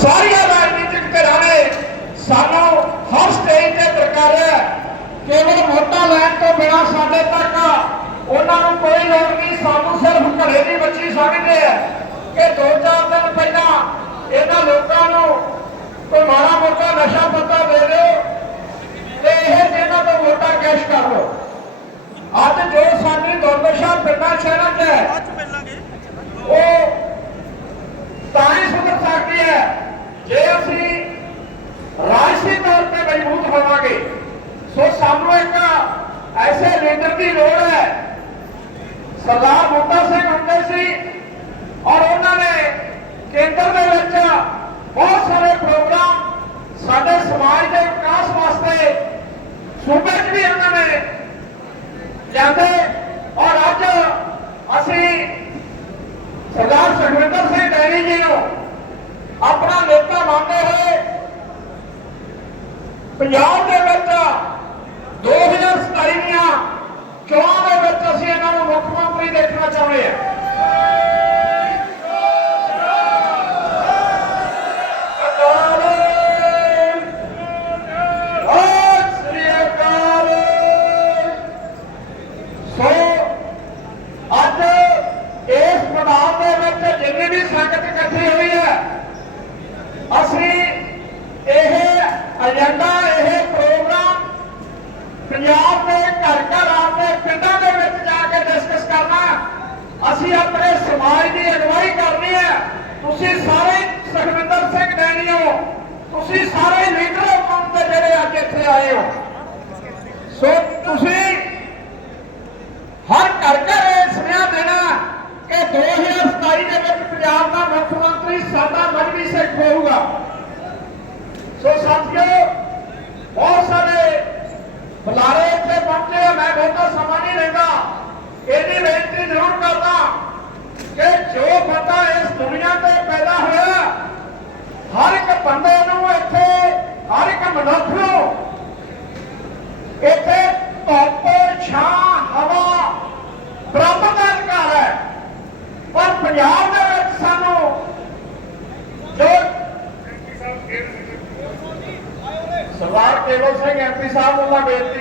ਸਾਰੀਆਂ ਰਾਜਨੀਤਿਕ ਧਿਰਾਂ ਨੇ ਸਾਨੂੰ ਹਰ ਸਟੇਜ ਤੇ ਪ੍ਰਕਾਰਿਆ ਕੇਵਲ ਵੋਟਾਂ ਲੈਣ ਤੋਂ ਬਿਨਾਂ ਸਾਡੇ ਤੱਕ ਉਹਨਾਂ ਨੂੰ ਕੋਈ ਲੋੜ ਨਹੀਂ, ਸਾਨੂੰ ਸਿਰਫ ਘਰੇ ਦੀ ਬੱਚੀ ਸਮਝਦੇ ਆ ਕਿ ਦੋ ਚਾਰ ਦਿਨ ਪਹਿਲਾਂ ਇਹਨਾਂ ਲੋਕਾਂ ਨੂੰ ਕੋਈ ਮਾੜਾ ਮੋਟਾ ਨਸ਼ਾ ਪੱਤਾ ਦੇ ਦਿਓ ਤੇ ਇਹ ਜਿਹਨਾਂ ਤੋਂ ਵੋਟਾਂ ਕੈਸ਼ ਕਰ ਲਓ ਅੱਜ ਜੋ ਸਾਡੀ ਦੁਰਦਸ਼ਾ ਪਿੰਡਾਂ ਸ਼ਹਿਰਾਂ 'ਚ ਹੈ ਉਹ ਤਾਂ ਹੀ ਸੁਧਰ ਸਕਦੀ ਹੈ ਜੇ ਅਸੀਂ ਰਾਜਸੀ ਤੌਰ ਤੇ ਮਜ਼ਬੂਤ ਹੋਵਾਂਗੇ, ਸੋ ਸਾਨੂੰ ਇੱਕ ਐਸੇ ਲੀਡਰ ਦੀ ਲੋੜ ਹੈ। ਸਰਦਾਰ ਬੂਟਾ ਸਿੰਘ ਹੁੰਦੇ ਸੀ ਔਰ ਉਹਨਾਂ ਨੇ ਕੇਂਦਰ ਦੇ ਵਿੱਚ ਬਹੁਤ ਸਾਰੇ ਪ੍ਰੋਗਰਾਮ ਸਾਡੇ ਸਮਾਜ ਦੇ ਵਿਕਾਸ ਵਾਸਤੇ ਸੂਬੇ 'ਚ ਵੀ ਉਹਨਾਂ ਨੇ ਲਿਆਂਦੇ। ਔਰ ਅੱਜ ਅਸੀਂ ਸਰਦਾਰ ਸੁਖਵਿੰਦਰ ਸਿੰਘ ਡੈਣੀ ਜੀ ਨੂੰ ਆਪਣਾ ਨੇਤਾ ਮੰਨਦੇ ਹੋਏ ਪੰਜਾਬ ਦੇ ਵਿੱਚ 2027 ਦੀਆਂ ਚੋਣਾਂ ਦੇ ਵਿੱਚ ਅਸੀਂ ਇਹਨਾਂ ਨੂੰ ਮੁੱਖ ਮੰਤਰੀ ਦੇਖਣਾ ਚਾਹੁੰਦੇ ਹਾਂ। ਸ੍ਰੀ ਅਕਾਲ ਸੋ ਅੱਜ ਇਸ ਮੈਦਾਨ ਦੇ ਵਿੱਚ ਜਿੰਨੀ ਵੀ ਸੰਗਤ ਇਕੱਠੀ ਹੋਈ ਹੈ, ਅਸੀਂ ਇਹ ਏਜੰਡਾ ਇਹ ਪ੍ਰੋਗਰਾਮ ਪੰਜਾਬ ਦੇ ਘਰ ਘਰ ਆਪਣੇ ਪਿੰਡਾਂ ਦੇ ਵਿੱਚ ਜਾ ਕੇ ਡਿਸਕਸ ਕਰਨਾ ਅਸੀਂ ਆਪਣੇ ਸਮਾਜ ਦੀ ਅਗਵਾਈ ਕਰਨੀ ਹੈ। ਤੁਸੀਂ ਸਾਰੇ ਸੁਖਵਿੰਦਰ ਸਿੰਘ ਡੈਣੀ ਹੋ ਤੁਸੀਂ ਸਾਰੇ ਲੀਡਰ ਕੌਮ ਦੇ ਜਿਹੜੇ ਅੱਜ ਇੱਥੇ ਆਏ ਹੋ। ਸੋ ਤੁਸੀਂ ਹਰ ਘਰ ਘਰ ਇਹ ਸੁਨੇਹਾ ਦੇਣਾ ਕਿ 2027 ਦੇ ਵਿੱਚ ਪੰਜਾਬ ਦਾ ਮੁੱਖ ਮੰਤਰੀ ਸਾਡਾ ਮਜਬੀ ਸਿੱਖ ਹੋਊਗਾ ਸੋ ਸਾਥੀਓ ਬਹੁਤ ਸਾਰੇ ਬੁਲਾਰੇ ਇੱਥੇ ਪਹੁੰਚੇ ਆ ਮੈਂ ਬਹੁਤਾ ਸਮਾਂ ਨਹੀਂ ਲੈਂਦਾ ਇਹਦੀ ਬੇਨਤੀ ਜ਼ਰੂਰ ਕਰਦਾ ਕਿ ਜੋ ਬੰਦਾ ਇਸ ਦੁਨੀਆ ਤੇ ਪੈਦਾ ਹੋਇਆ ਹਰ ਇੱਕ ਬੰਦੇ ਨੂੰ ਇੱਥੇ ਹਰ ਇੱਕ ਮਨੁੱਖ ਨੂੰ ਇੱਥੇ ਧੁੱਪ ਛਾਂ ਹਵਾ ਬਰਾਬਰ ਦਾ ਅਧਿਕਾਰ ਹੈ ਪਰ ਪੰਜਾਬ ਦੇ ਵਿੱਚ ਸਾਨੂੰ ਜੋ ਸਰਦਾਰ ਕੇਵਲ ਸਿੰਘ ਐਮਪੀ ਸਾਹਿਬ ਵੱਲੋਂ ਬੇਨਤੀ